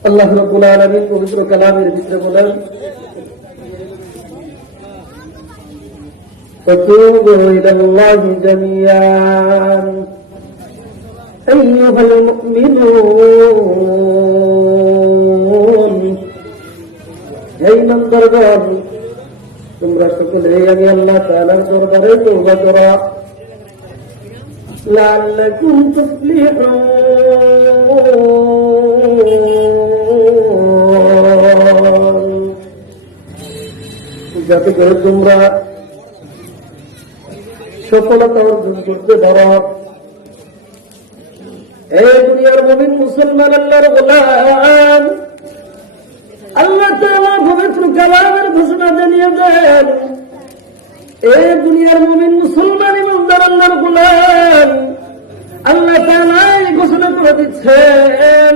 আল্লাহ রব্বুল আলামিন পবিত্র কালামের ভিতরে বলেন وتوبوا إلى الله جميعا أيها المؤمنون এই নন্দরগণ তোমরা সকলে আমি আল্লাহ তাআলার দরবারে তওবা করা لعلكم تفلحون যাতে করে তোমরা সফলতা অর্জন করতে পারো। এই দুনিয়ার মমিন মুসলমান আল্লাহর গোলাম। আল্লাহ তাআলা পবিত্র কালামের ঘোষণা জানিয়ে দেন, এই দুনিয়ার মমিন মুসলমান ইমানদার আল্লাহর গোলাম। আল্লাহ তাআলা ঘোষণা করে দিচ্ছেন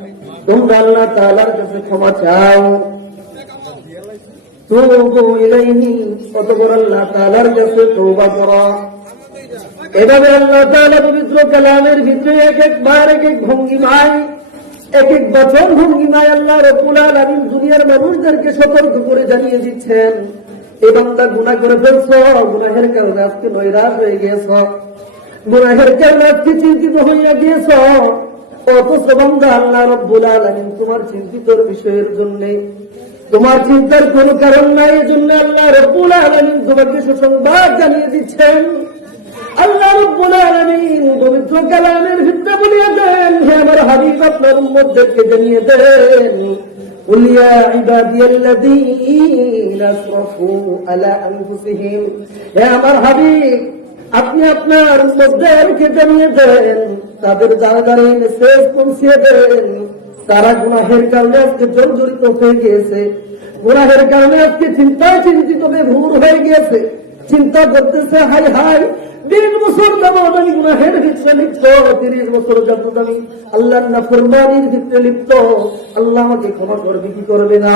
তোমরা আল্লাহ কাছে ক্ষমা চাও কালামের ভিতরে এক এক এক এক এক আল্লাহ দুনিয়ার মানুষদেরকে সতর্ক করে জানিয়ে দিচ্ছেন। এই বান্দা গুনাহ করে ফেলছো, গুনাহের কারণে আজকে নৈরাশ হয়ে গিয়েছ। গুনাহের কারণে আজকে চিন্তিত হইয়া গিয়েছ। অথচ বান্দা আল্লাহ রব্বুল আলামিন তোমার চিন্তিত বিষয়ের জন্য তোমার চিন্তার কোন কারণ নাই এই জন্য আল্লাহ রব্বুল আলামিন তোমাকে সুসংবাদ জানিয়ে দিচ্ছেন আল্লাহ রব্বুল আলামিন পবিত্র কালামের ভিতরে বলিয়া দেন হে আমার হাবিব আপনার উম্মতদেরকে জানিয়ে দেন قل يا عبادي الذين اسرفوا على انفسهم হে আমার হাবিব আপনি আপনার উম্মতদেরকে জানিয়ে দেন, তাদের জায়গায় মেসেজ পৌঁছিয়ে দেন। তারা গুনাহের কারণে আজকে জর্জরিত হয়ে গিয়েছে। গুনাহের কারণে আজকে চিন্তায় চিন্তিত ভুল হয়ে গিয়েছে। চিন্তা করতেছে হাই হাই বিশ বছর যাবৎ আমি গুনাহের ভিতরে লিপ্ত, তিরিশ বছর যাবৎ আমি আল্লাহর নাফরমানির ভিতরে লিপ্ত। আল্লাহ আমাকে ক্ষমা করবে, কি করবে না?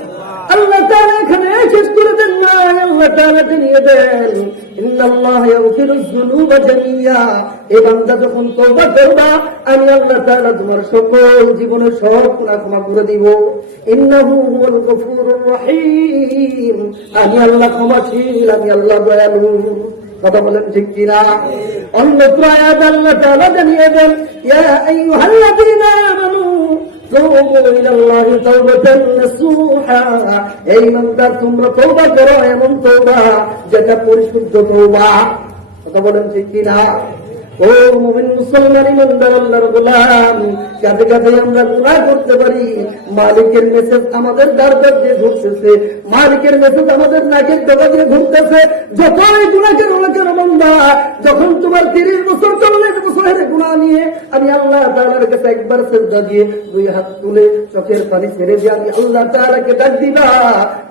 আল্লাহ তাআলা এখানে শেষ করে দেন না দেন ইন্নাল্লাহ ইয়াগফিরু যুনুবা জামিয়া। এই বান্দা যখন তওবা করবা, আমি আল্লাহ তাআলা তোমার সকল জীবনের সব গুনাহ ক্ষমা করে দিব। ইন্নাহু হুয়াল আল্লাহ দয়ালু। কথা বলেন ঠিক কিনা? অন্য আয়াত আল্লাহ তাআলা জানিয়ে দেন, ইয়া আইয়ুহাল্লাযীনা আমানু এই মান্দার তোমরা তৌবা করো এমন তৌবা যেটা পরিশুদ্ধ তৌবা কথা বলেন ঠিক কিনা? ও মুমিন মুসলমান ইমানদার আল্লাহর গোলাম আমরা গুনাহ করতে পারি। মালিকের মেসেজ আমাদের দিয়ে ঘুরতেছে। মালিকের মেসেজ আমাদের নাকের দিয়ে ঘুরতেছে। যতই যখন তোমার তিরিশ বছর, চল্লিশ বছরের গুণা নিয়ে আমি আল্লাহ তাআলার কাছে একবার শ্রদ্ধা দিয়ে দুই হাত তুলে চোখের পানি ছেড়ে দিয়ে আমি আল্লাহ তাআলাকে ডাক দিবা।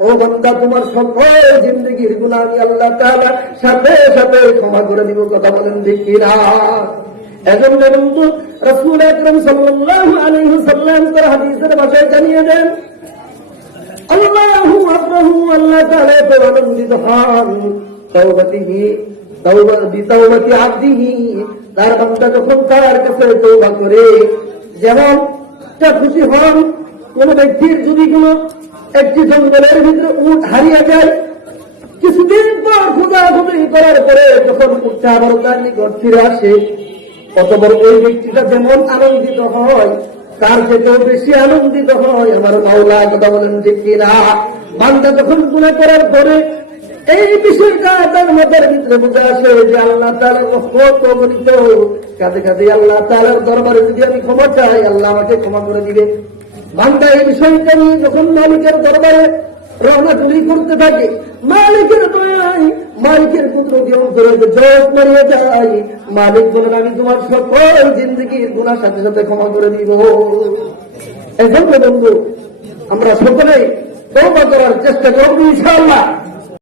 ও বন্দা, তোমার সকল জিন্দগির গুণা আমি আল্লাহ তাআলা সাথে সাথে ক্ষমা করে দিব। কথা বলেন দেখি না এখন বন্ধু রসুল আকরম সাল্লাল্লাহু আলাইহি সাল্লাম তার হাদিসের ভাষায় জানিয়ে দেন, আল্লাহু আকবরহু আল্লাহ তাআলা তো আনন্দিত হন। তাওবাতিহি, তাওবা আব্দিহি। তার বান্দা যখন তার কাছে তওবা করে, যেমন তা খুশি হন, কোন ব্যক্তির যদি কোন একটি জঙ্গলের ভিতরে উঠ হারিয়ে যায় কিছুদিন পর খোঁজা খুঁজি করার পরে যখন উঠতে আবার তার নিকট ফিরে আসে অতবর ওই ব্যক্তিটা যেমন আনন্দিত হয়, তার চেয়েও বেশি আনন্দিত হয় আমার মাওলা কথা বলেন ঠিক কিনা বান্দা যখন গুণা করার পরে এই বিষয়টা তার মতের ভিতরে বুঝে আসে যে আল্লাহ তালার অগণিত কাঁদে কাঁদে আল্লাহ তালার দরবারে যদি আমি ক্ষমা চাই, আল্লাহ আমাকে ক্ষমা করে দিবে। বান্দা এই বিষয়টা নিয়ে যখন মালিকের দরবারে রহনাটুলি করতে থাকে, মালিকের ভাই, মালিকের পুত্র দিয়ে অন্তরে জোট মারিয়ে যায়। মালিক বলেন, আমি তোমার সকল জিন্দগির গুণার সাথে সাথে ক্ষমা করে দিব। এখন বন্ধু, আমরা সকলে তৌবা করার চেষ্টা করব ইনশাআল্লাহ।